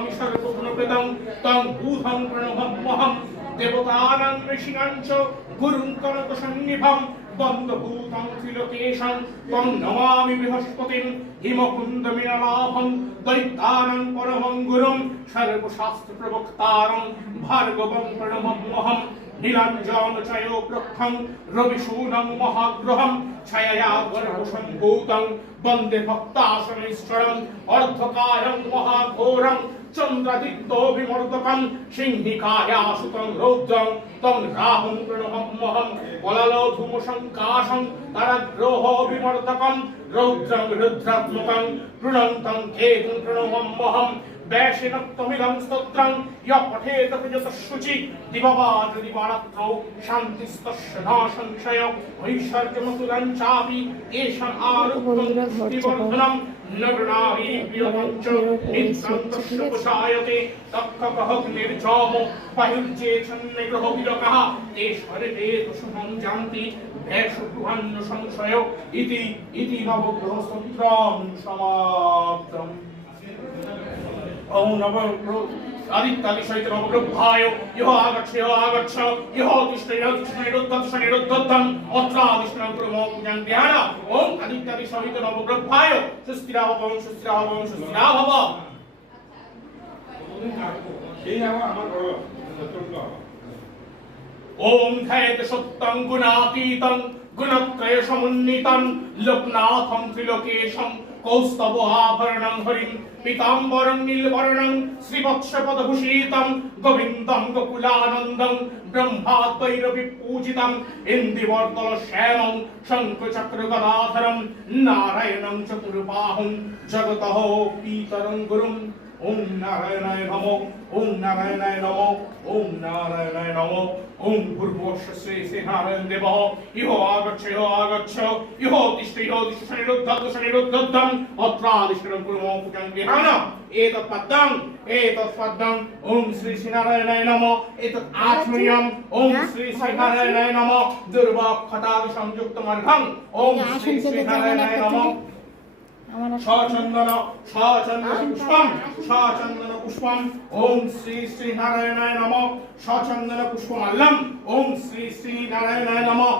নমামি সর্বগুণপ্রদং তং বুধং প্রণমাম্যহম দেবতানাং ঋষিণাং চ গুরুং কনকসন্নিভম বন্ধভূতং ত্রিলোকেশং ত্বং নমামি বৃহস্পতিং হিমকুন্দমিনালাভং দৈত্যানাং পরমং গুরুং সর্বশাস্ত্র প্রবক্তারং ভার্গবং প্রণমাম্যহম নীলাঞ্জন চয়ো প্রক্ষং রবিশূনং মহাগ্রহং ছায়ায়া গর্ভসম্ভূতং বন্দে ভক্তাশনৈশ্বরং অর্ধকায়ং মহাঘোরং চন্দ্রাদিত্য বিমর্দকং সিংহিকায়া সুতং রৌদ্রং তং রাহুং প্রণমাম্যহম বলালোধূম সংকাশং তারাগ্রহ বিমর্দকং রৌদ্রং রুদ্রাত্মকং প্রণন্তং কেতুং প্রণমাম্যহম ব্যাসিনত্তমিদং স্তোত্রং য় পঠেত যতশুচি দিববাদ দিবারাত্র শান্তিস্তস্য ন সংশয় ঐশ্বর্যমতুলং চাপি এষাং আরুক্তং দিবর্ধনম নগরনারী প্রিয়তঞ্চ নিত্যং তস্য কুশায়তে তক্ষকহগ্নির্যম বায়ুর্যে ছন্নগ্রহ বিরকः তে স্বর্গে তুষুমং জান্তি ভেষবৃহান্ন সংশয় ইতি নবগ্রহ স্তোত্রং সমাপ্তম। ओम नमः आदित्यादि सहित नवग्रहाय यह आगच्छ यह तिष्ठनिरुद्धं अत्रादिष्टं कुर्मो पूजां ध्यान ओम आदित्यादि सहित नवग्रहाय सुस्थिरा भव এই নাম আমার বড় সত্যঙ্গ ओम ध्यायेत सत्यं गुणातीतं गुणत्रय समुन्नीतं लोकनाथं त्रिलोकेशं कौस्तभोभरणं हरिं पीताम्बरं नीलवर्णं श्रीवत्सपदभूषितं गोविन्दं गोकुलानन्दं ब्रह्माद्वैरविपूजितं इन्दिवर्तलश्यामं शङ्खचक्रगदाधरं नारायणं चतुर्बाहुं जगतः पीतरं गुरुं ओम नारायणाय नमो ओम नारायणाय नमो ओम नारायणाय नमो ओम भूर्भुवः श्री श्री नारायण देवः इहो आगच्छ इहो तिष्ठनिरुद्धं अत्रादिष्टं कुर्मो पूजां विहान एतत् पद्मं ओम श्री श्री नारायणाय नमो एतत् आचमनीयम् ओम श्री श्री नारायणाय नमो दुर्वाक्षतादि संयुक्तमर्घं ओम श्री श्री नारायणाय नमो सचंदन पुष्पम ओम श्री श्री नारायणाय नमः सचंदन पुष्पमल्लम ओम श्री श्री नारायणाय नमः।